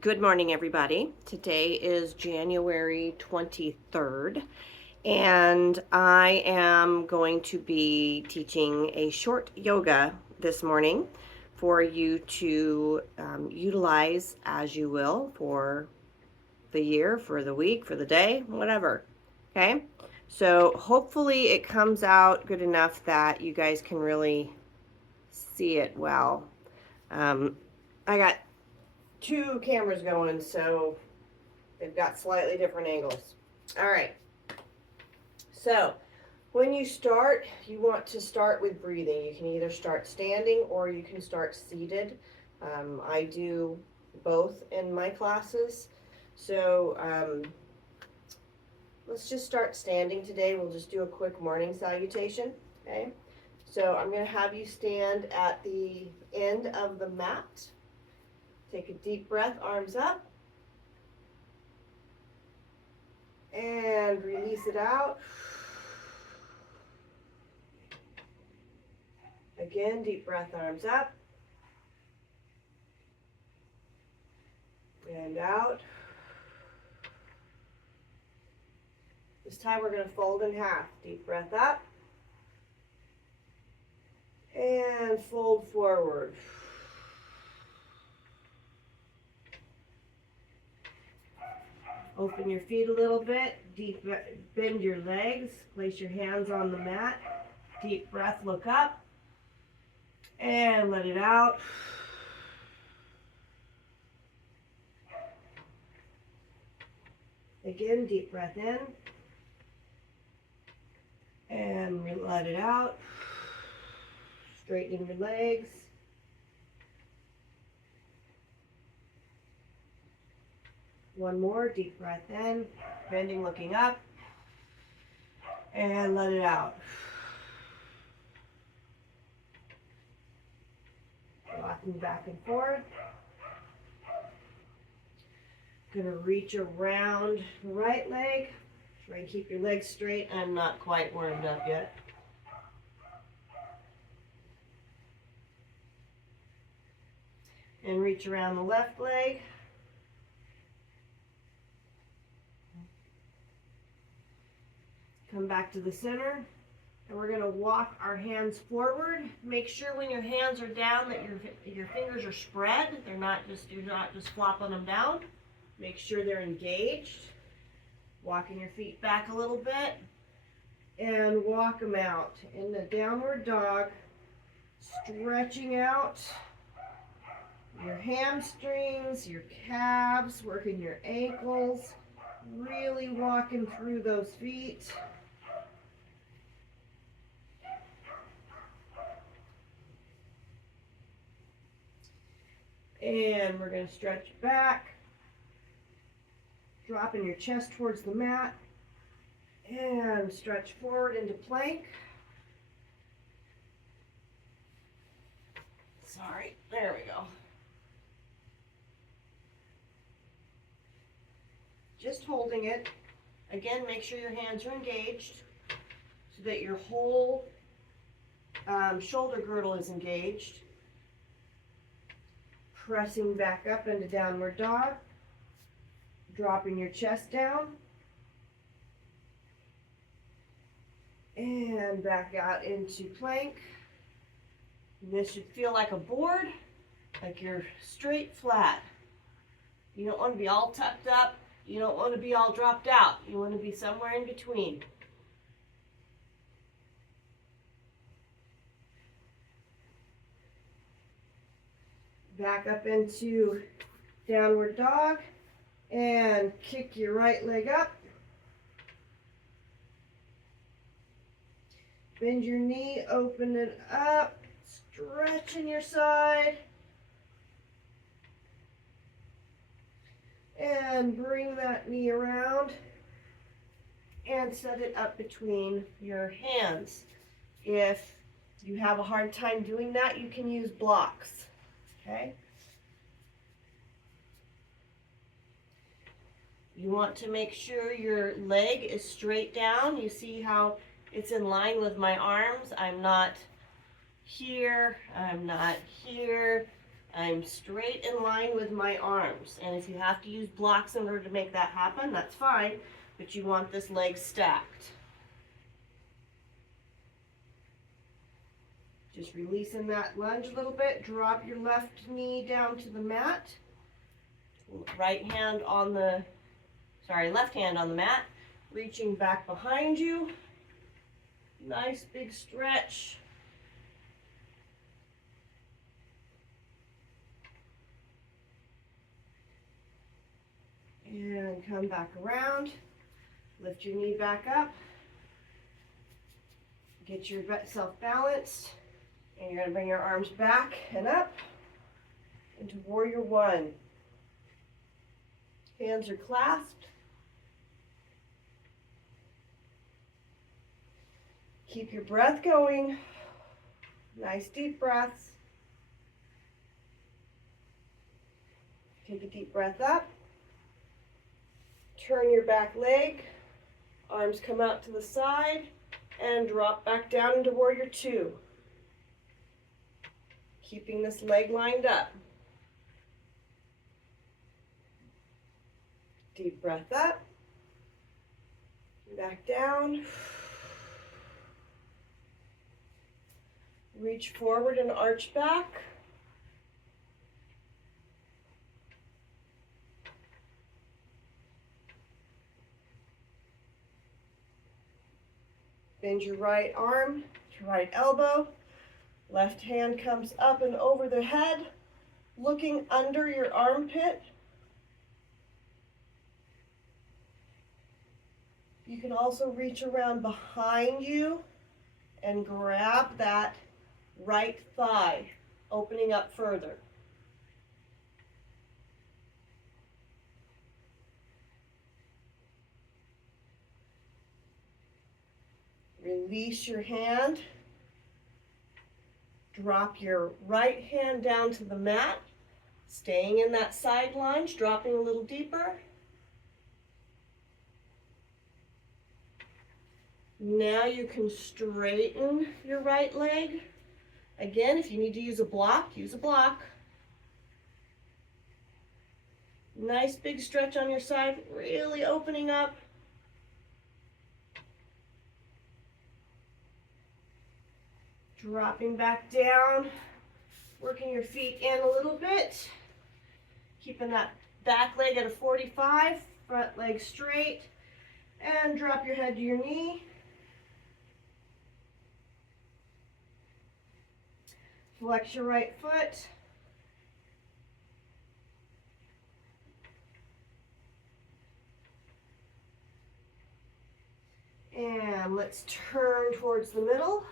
Good morning, everybody. Today is January 23rd, and I am going to be teaching a short yoga this morning for you to utilize as you will for the year, for the week, for the day, whatever. Okay? So hopefully it comes out good enough that you guys can really see it well. I got two cameras going, so they've got slightly different angles. All right. So when you start, you want to start with breathing. You can either start standing or you can start seated. I do both in my classes. So let's just start standing today. We'll just do a quick morning salutation. Okay. So I'm going to have you stand at the end of the mat. Take a deep breath, arms up. And release it out. Again, deep breath, arms up. And out. This time we're going to fold in half. Deep breath up. And fold forward. Open your feet a little bit. Deep bend your legs. Place your hands on the mat. Deep breath, look up. And let it out. Again, deep breath in. And let it out. Straightening your legs. One more, deep breath in, bending, looking up, and let it out. Rocking back and forth. Gonna reach around the right leg. Try and keep your legs straight. I'm not quite warmed up yet. And reach around the left leg. Come back to the center, and we're going to walk our hands forward. Make sure when your hands are down that your fingers are spread. You're not just flopping them down. Make sure they're engaged. Walking your feet back a little bit, and walk them out in the downward dog. Stretching out your hamstrings, your calves, working your ankles. Really walking through those feet. And we're going to stretch back, dropping your chest towards the mat, and stretch forward into plank. Sorry, there we go. Just holding it. Again, make sure your hands are engaged so that your whole shoulder girdle is engaged. Pressing back up into downward dog, dropping your chest down, and back out into plank. And this should feel like a board, like you're straight flat. You don't want to be all tucked up, you don't want to be all dropped out, you want to be somewhere in between. Back up into downward dog and kick your right leg up. Bend your knee, open it up, stretching your side. And bring that knee around and set it up between your hands. If you have a hard time doing that, you can use blocks. Okay. You want to make sure your leg is straight down. You see how it's in line with my arms. I'm not here. I'm not here. I'm straight in line with my arms. And if you have to use blocks in order to make that happen, that's fine, but you want this leg stacked. Just releasing that lunge a little bit. Drop your left knee down to the mat. Left hand on the mat. Reaching back behind you. Nice big stretch. And come back around. Lift your knee back up. Get yourself balanced. And you're going to bring your arms back and up into Warrior One. Hands are clasped. Keep your breath going. Nice deep breaths. Take a deep breath up. Turn your back leg. Arms come out to the side and drop back down into Warrior Two. Keeping this leg lined up. Deep breath up. Back down. Reach forward and arch back. Bend your right arm, your right elbow. Left hand comes up and over the head, looking under your armpit. You can also reach around behind you and grab that right thigh, opening up further. Release your hand. Drop your right hand down to the mat, staying in that side lunge, dropping a little deeper. Now you can straighten your right leg. Again, if you need to use a block, use a block. Nice big stretch on your side, really opening up. Dropping back down, working your feet in a little bit. Keeping that back leg at a 45, front leg straight, and drop your head to your knee. Flex your right foot. And let's turn towards the middle.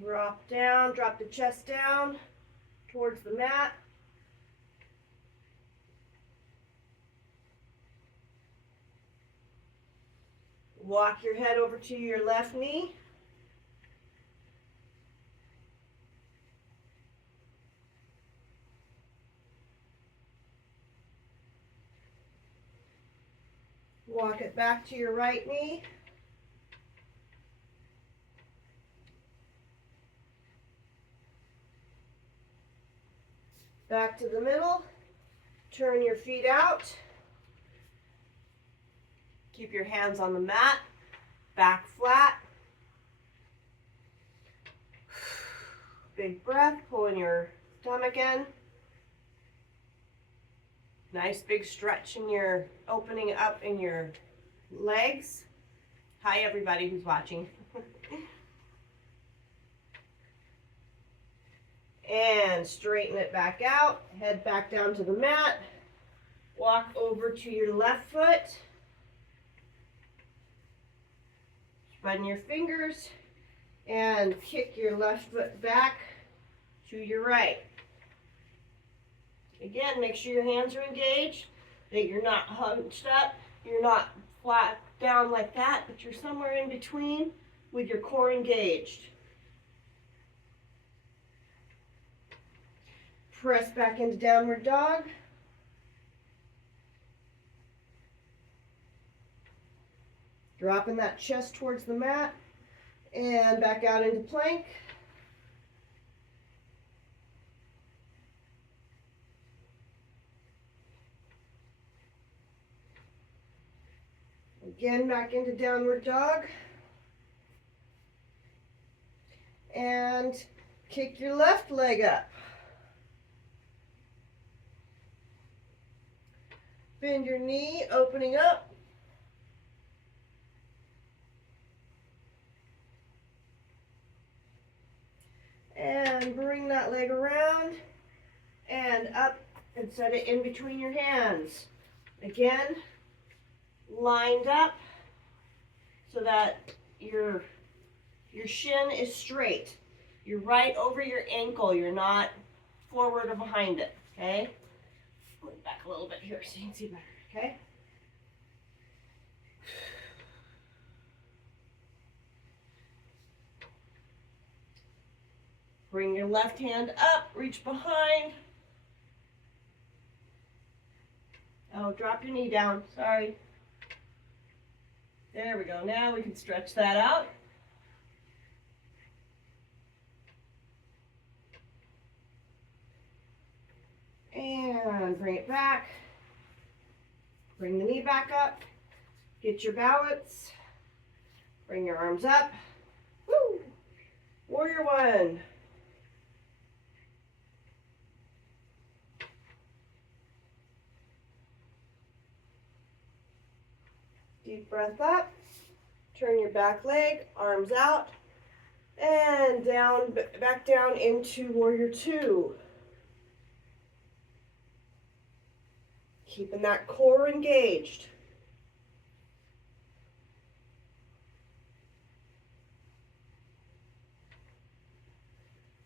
Drop down, drop the chest down towards the mat. Walk your head over to your left knee. Walk it back to your right knee. Back to the middle. Turn your feet out. Keep your hands on the mat. Back flat. Big breath, pulling your stomach in. Nice big stretch in your opening up in your legs. Hi everybody who's watching. And straighten it back out. Head back down to the mat. Walk over to your left foot. Spreading your fingers and kick your left foot back to your right. Again, make sure your hands are engaged, that you're not hunched up, you're not flat down like that, but you're somewhere in between with your core engaged. Press back into downward dog. Dropping that chest towards the mat and back out into plank. Again, back into downward dog. And kick your left leg up. Bend your knee, opening up. And bring that leg around and up and set it in between your hands. Again, lined up so that your shin is straight. You're right over your ankle. You're not forward or behind it, okay? Move back a little bit here so you can see better, okay? Bring your left hand up, reach behind. Oh, drop your knee down, sorry. There we go, now we can stretch that out. And bring it back. Bring the knee back up. Get your balance. Bring your arms up. Woo! Warrior one. Deep breath up. Turn your back leg, arms out, and down, back down into warrior two. Keeping that core engaged.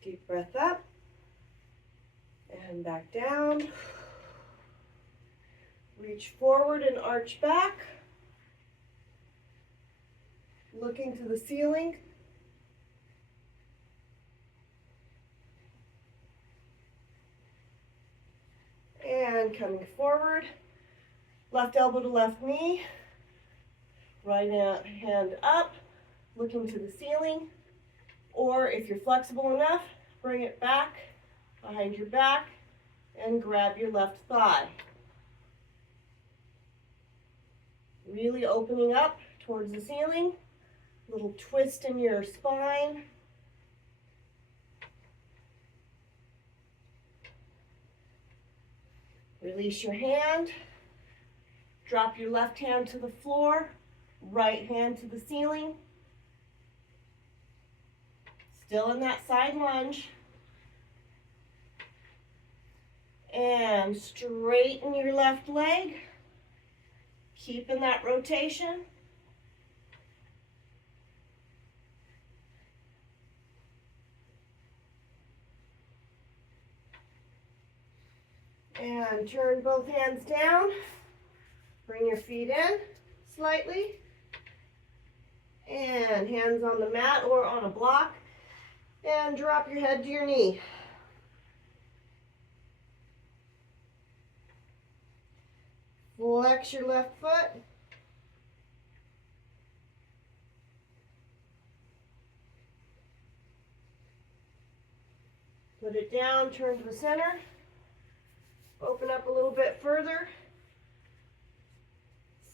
Deep breath up and back down. Reach forward and arch back. Looking to the ceiling. And coming forward, left elbow to left knee, right hand up, looking to the ceiling, or if you're flexible enough, bring it back behind your back and grab your left thigh. Really opening up towards the ceiling, little twist in your spine. Release your hand, drop your left hand to the floor, right hand to the ceiling. Still in that side lunge. And straighten your left leg, keeping that rotation. And turn both hands down. Bring your feet in slightly. And hands on the mat or on a block. And drop your head to your knee. Flex your left foot. Put it down, turn to the center. Open up a little bit further.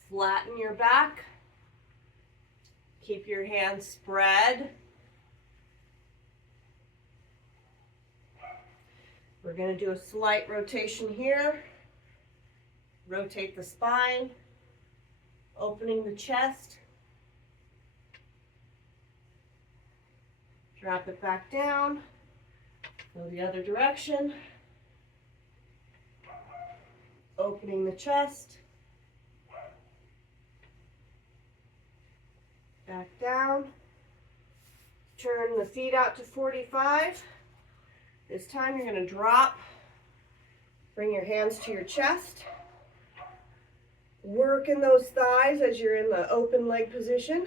Flatten your back. Keep your hands spread. We're going to do a slight rotation here. Rotate the spine, opening the chest. Drop it back down. Go the other direction. Opening the chest. Back down. Turn the feet out to 45. This time you're going to drop. Bring your hands to your chest. Work in those thighs as you're in the open leg position.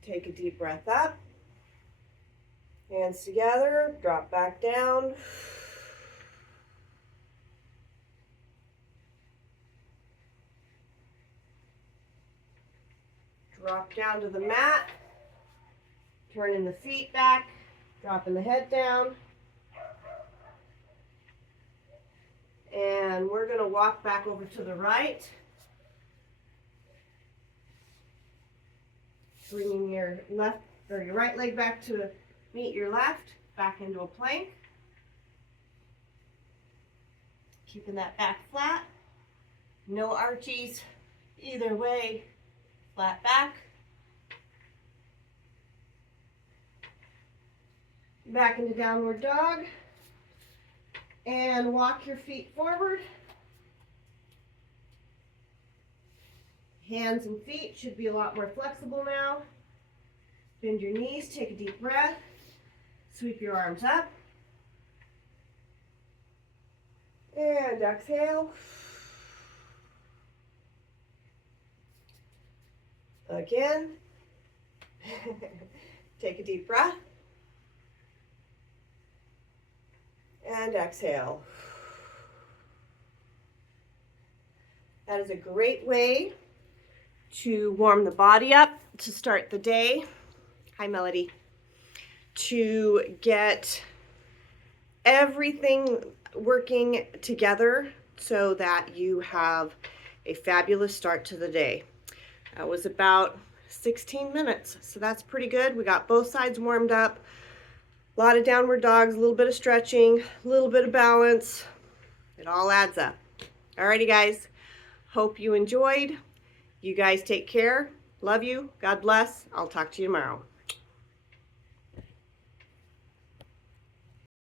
Take a deep breath up. Hands together, drop back down. Drop down to the mat. Turning the feet back, Dropping the head down. And we're going to walk back over to the right. Bringing your left or your right leg back to meet your left, back into a plank. Keeping that back flat. No archies either way. Flat back. Back into downward dog. And walk your feet forward. Hands and feet should be a lot more flexible now. Bend your knees, take a deep breath. Sweep your arms up. And exhale. Again. Take a deep breath. And exhale. That is a great way to warm the body up to start the day. Hi, Melody. To get everything working together so that you have a fabulous start to the day. That was about 16 minutes, so that's pretty good. We got both sides warmed up. A lot of downward dogs, a little bit of stretching, a little bit of balance. It all adds up. Alrighty, guys. Hope you enjoyed. You guys take care. Love you. God bless. I'll talk to you tomorrow.